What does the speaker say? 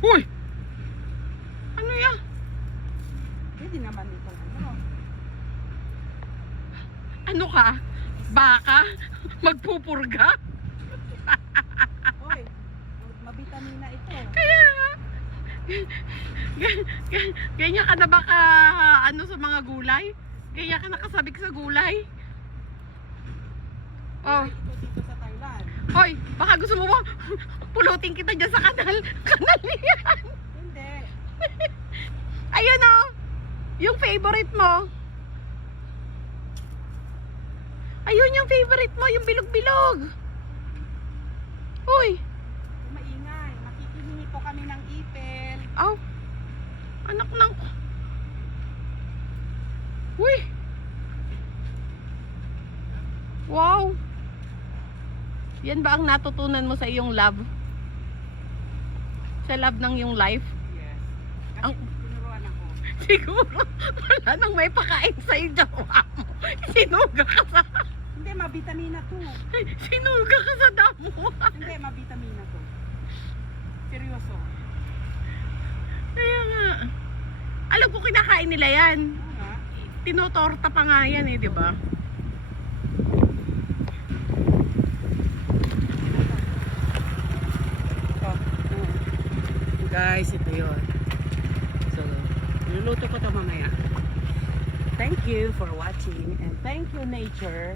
Uy! Ano yan? Pwede naman ito. Ano? Ano ka? Baka? Magpupurga? Hoy, mabitamina ito. Kaya nga. Ganyan ka na ba ka ano sa mga gulay? Ganyan ka nakasabik sa gulay? Oh. Ito dito sa Thailand. Hoy, baka gusto mo ba pulutin kita dyan sa kanal? Kanal yan. Hindi. Ayun oh. Yung favorite mo. Ayun yung favorite mo, yung bilog-bilog. Hoy. Maingay. Makikihingi po kami ng ipel. Aw. Anak ng... Uy. Wow. Yan ba ang natutunan mo sa iyong love? Sa love ng iyong life? Yes. Kasi Ang- tinuruan ako. Siguro, wala nang may pakain sa iyo, jowa mo. Sinuga ka sa... Hindi, mabitamina to. Sinuga ka sa damo. Hindi, mabitamina to. Seryoso. Kaya nga. Alam ko kinakain nila yan. Oo nga. Tinotorta pa nga yan eh, di ba? Guys, ito yun. So, niluluto ko to mamaya. Thank you for watching and thank you nature.